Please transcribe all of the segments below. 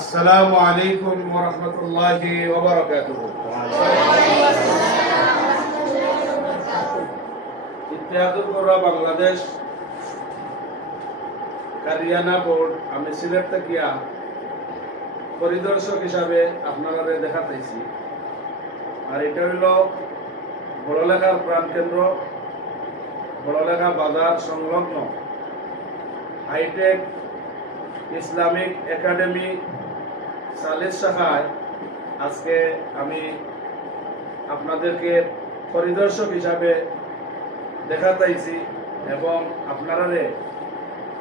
আসসালামু আলাইকুম ওয়া রাহমাতুল্লাহি ওয়া বারাকাতুহু। ইত্তেহাদুল কোরা বাংলাদেশ কারিয়ানা বোর্ড, আমি সিলেট থেকে পরিদর্শক হিসাবে আপনারা দেখা পাইছি। আর এটা হইল বড়লেখার প্রাণকেন্দ্র, বড়লেখা বাজার সংলগ্ন হাইটেক ইসলামিক একাডেমি সালিস শাখায় আজকে আমি আপনাদেরকে পরিদর্শক হিসাবে দেখা পাইছি এবং আপনারা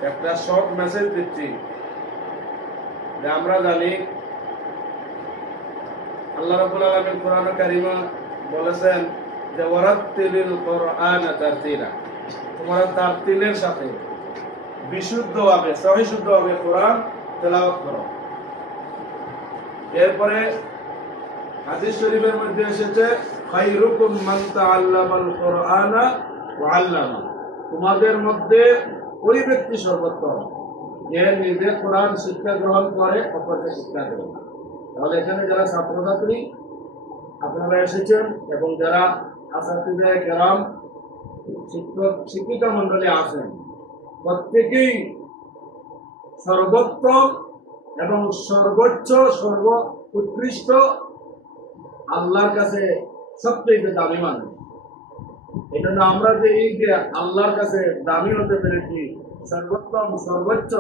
একটা শর্ট মেসেজ দিচ্ছি যে আমরা জানি আল্লাহ রাব্বুল আলামিন কোরআন কারিমে বলেছেন যে ওয়ারাত্তিলিল কোরআন তারতিলা, তোমরা তারতিলের সাথে বিশুদ্ধভাবে সহিশুদ্ধভাবে কোরআন তেলাওয়াত করো। এরপরে হাদিস শরীফের মধ্যে এসেছে খায়রুকুম মান তাআল্লামাল কোরআনা ওয়া আল্লামা, তোমাদের মধ্যে ওই ব্যক্তি সর্বোত্তম যে নিজে কোরআন শিক্ষা গ্রহণ করে অপরকে শিক্ষা দেয়। তাহলে এখানে যারা ছাত্রছাত্রী আপনারা এসেছেন এবং যারা আসাতিদে কেরাম শিক্ষক শিক্ষিকা মন্ডলী আছেন, প্রত্যেকেই সর্বোত্তম এবং সর্বোচ্চ সর্ব উৎকৃষ্ট আল্লাহর কাছে সবচেয়ে দামি মানুষ। এই জন্য আমরা যে এই যে আল্লাহর কাছে দামি হতে পেরেছি, সর্বোত্তম সর্বোচ্চ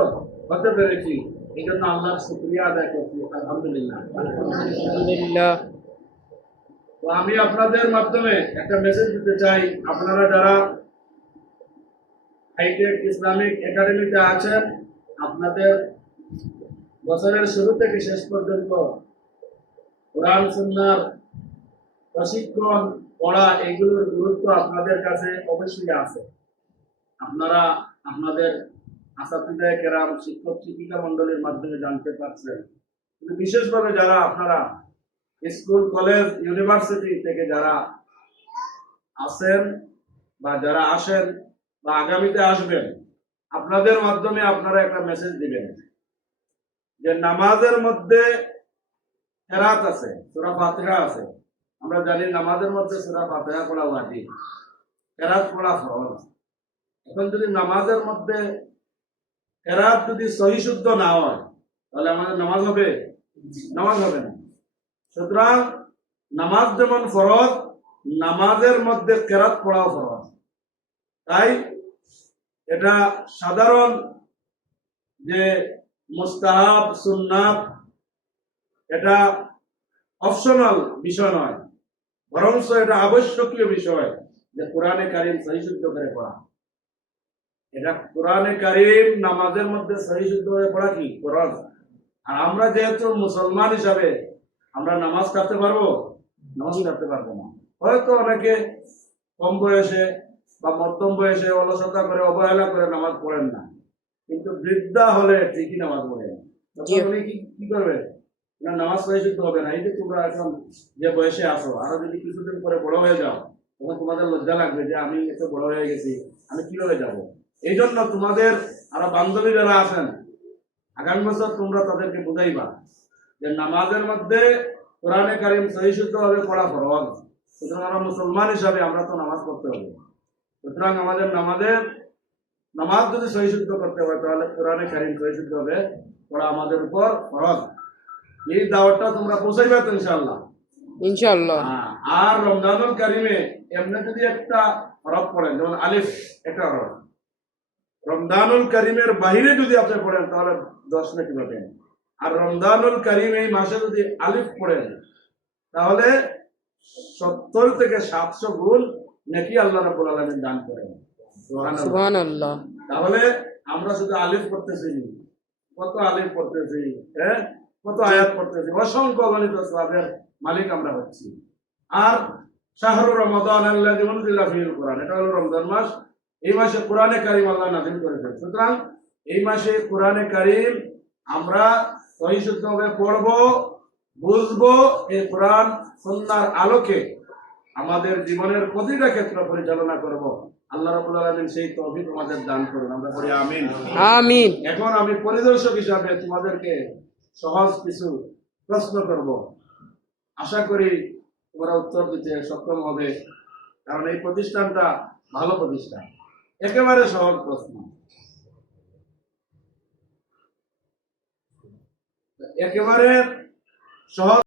হতে পেরেছি, এই জন্য আল্লাহর শুকরিয়া আদায় করছি। আলহামদুলিল্লাহ। তো আমি আপনাদের মাধ্যমে একটা মেসেজ দিতে চাই, আপনারা যারা হাইটেক ইসলামিক একাডেমিতে আছেন, আপনাদের বছরের শুরু থেকে শেষ পর্যন্ত কোরআন সুন্নাহর প্রশিক্ষণ পড়া, এগুলোর গুরুত্ব আপনাদের কাছে অবশ্যই আছে। আপনারা আপনাদের আসাতিদে কেরাম শিক্ষক শিক্ষিকা মন্ডলীর মাধ্যমে জানতে পারছেন। কিন্তু বিশেষভাবে যারা আপনারা স্কুল কলেজ ইউনিভার্সিটি থেকে যারা আছেন বা যারা আসেন বা আগামীতে আসবেন, আপনাদের মাধ্যমে আপনারা একটা মেসেজ দিবেন যে নামাজের মধ্যে কেরাত আছে, সূরা ফাতিহা আছে। আমরা জানি নামাজের মধ্যে সূরা ফাতিহা পড়া ওয়াজিব, কেরাত পড়া ফরজ। এখন যদি নামাজের মধ্যে কেরাত যদি সহিশুদ্ধ না হয়, তাহলে আমাদের নামাজ হবে? নামাজ হবে না। সুতরাং নামাজ যেমন ফরজ, নামাজের মধ্যে কেরাত পড়াও ফরজ। তাই এটা সাধারণ যে মুস্তাহাব সুন্নাত, এটা অপশনাল বিষয় নয়, বরং এটা আবশ্যকীয় বিষয় যে কোরআনে কারিম সহিশুদ্ধ করে পড়া। এটা কোরআনে কারিম নামাজের মধ্যে সহিশুদ্ধ করে পড়া কি ফরজ। আর আমরা যেহেতু মুসলমান হিসাবে আমরা নামাজ কাটতে পারবো? নামাজ কাটতে পারবো না। হয়তো অনেকে কম বয়সে বা মধ্যম বয়সে অলসতা করে অবহেলা করে নামাজ পড়েন না, কিন্তু বৃদ্ধা হলে ঠিকই নামাজ পড়ে। তখন কি করবে? নামাজ সহিশুদ্ধ হবে না। এই যে তোমরা এখন যে বয়সে আসো, আরো যদি কিছুদিন পরে বড় হয়ে যাও, তখন তোমাদের লজ্জা লাগবে যে আমি এত বড় হয়ে গেছি, আমি কিভাবে যাব। এই জন্য তোমাদের আরো বান্ধবী যারা আছেন, আগামী বছর তোমরা তাদেরকে বুঝাইবা যে নামাজের মধ্যে কোরআনে কারিম সহিশুদ্ধ ভাবে পড়া ফরজ। সুতরাং আমরা মুসলমান হিসাবে আমরা তো নামাজ পড়তে হবে। সুতরাং আমাদের নামাজ যদি সহিশুদ্ধ করতে হয়, তাহলে কোরআনে কারিম সহিশুদ্ধ হবে পড়া আমাদের উপর ফরজ। এই দাওয়াতটা তোমরা পৌঁছাইবে তো ইনশাআল্লাহ? ইনশাআল্লাহ। আর রমজানুল কারিমে এমনি যদি একটা হরফ পড়েন, যেমন আলিফ একটা হরফ, রমজানুল কারিমের বাহিরে যদি আপনি পড়েন তাহলে 10 নেকি পাবেন। আর রমজানুল কারিম এই মাসে যদি আলিফ পড়েন তাহলে 70 থেকে 700 গুণ নেকি আল্লাহ রাব্বুল আলামিন দান করেন। সুবহানাল্লাহ। তাহলে আমরা শুধু আলিফ পড়তেছি, কত আলিফ পড়তেছি, কত আয়াত পড়তেছি, অসংখ্য অগণিত সওয়াবের মালিক আমরা হচ্ছি। আর শাহরু রমাদান আল্লাযী উনজিলা ফীহিল কোরআন, এটা হলো রমজান মাস। এই মাসে কোরআনে কারিম আল্লাহ নাযিল করেছেন। সুতরাং এই মাসে কোরআনে কারিম আমরা সহিশুদ্ধভাবে পড়বো, বুঝবো। এই কোরআন সুন্নাহর আলোকে আমাদের জীবনের প্রতিটা ক্ষেত্র পরিচালনা করব। আল্লাহ রাব্বুল আলামিন সেই তৌফিক আমাদের দান করুন। আমরা বলি আমিন। আমিন। এখন আমি পরিদর্শক হিসাবে তোমাদেরকে সহজ কিছু প্রশ্ন করব, আশা করি তোমরা উত্তর দিতে সক্ষম হবে, কারণ এই প্রতিষ্ঠানটা ভালো প্রতিষ্ঠান। একেবারে সহজ প্রশ্ন, একেবারে সহজ